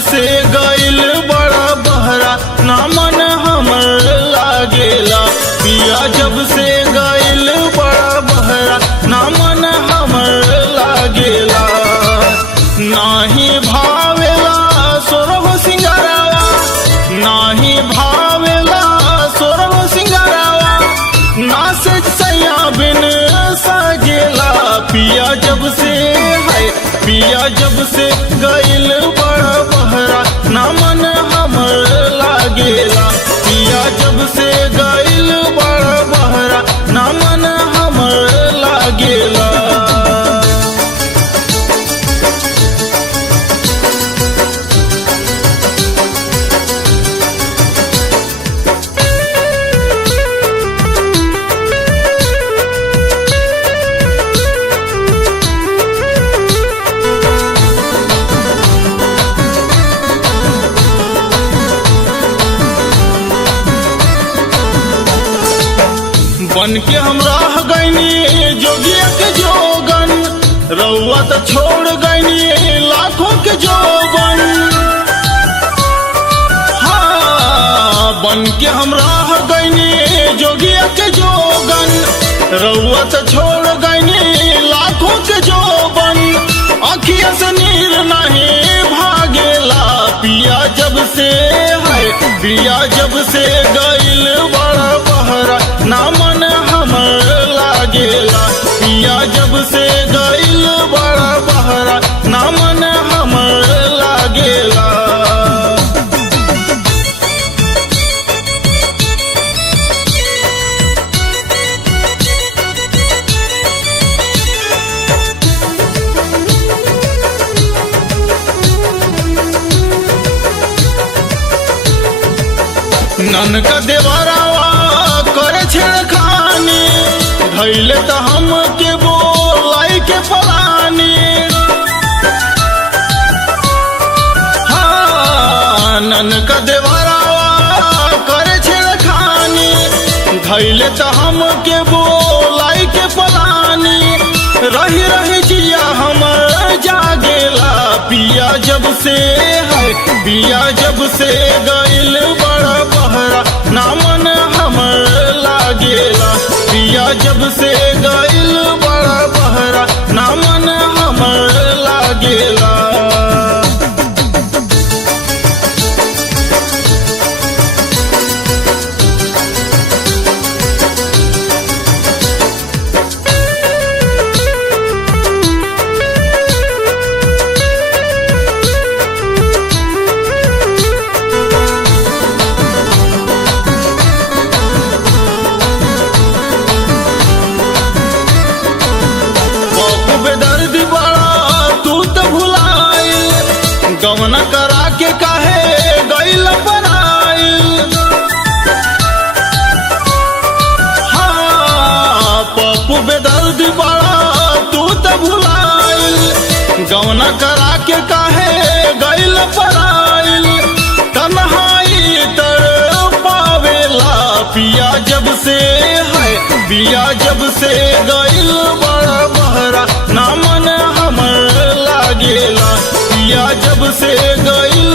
से गइल बड़ा बहरा ना मन हमर लागेला। पिया जब से गइल बड़ा बहरा ना मन हमर लागेला। नाही भावेला सोरह सिंगारावा, नाही भावेला सोरह सिंगारावा, ना से सैया बिन साजेला। पिया जब से है, पिया जब से गइल बड़ा बहरा ना मन हमर लागेला। पिया जब से गइल बड़ा बहरा ना मन हमर लागेला। बन के हम रह गईनी जोगिया के जोगन, रउआ तो छोड़ गईनी लाखों के जोबन। हाँ, बन के हम रह गईनी जोगिया के जोगन, रउआ तो छोड़ गईनी लाखों के जोबन। अखिया से नीर नहीं भागेला। पिया जब से है, पिया जब से गइल बड़ा बहरा ना मन हमर लागेला। पिया जब से गइल बड़ा बहरा ना मन हमर लागेला। नन का देवरावा करे छेड़खानी, धैले तो हम के बोलाई के पलानी। हाँ, नन का देवरावा करे छेड़खानी, धैले तो हम के बोलाई के पलानी। रही रही जिया हमर जागेला। पिया जब से है, पिया जब से गइल बड़ा बहरा ना मन हमर लागेला। पिया जब से गइल बड़ा बहरा ना मन हमर लागेला। बेदर्दी बड़ा तू तो भुलाइल, गमना करा के काहे गइल पराइल। हाँ, पप्पू बेदर्दी बड़ा तू तो भुलाइल, गमना करा के काहे गइल पराइल। तन्हाई तर पावेला। पिया जब से है, पिया जब से गइल बड़ा बहरा ना मन हमर लागेला। पिया जब से गइल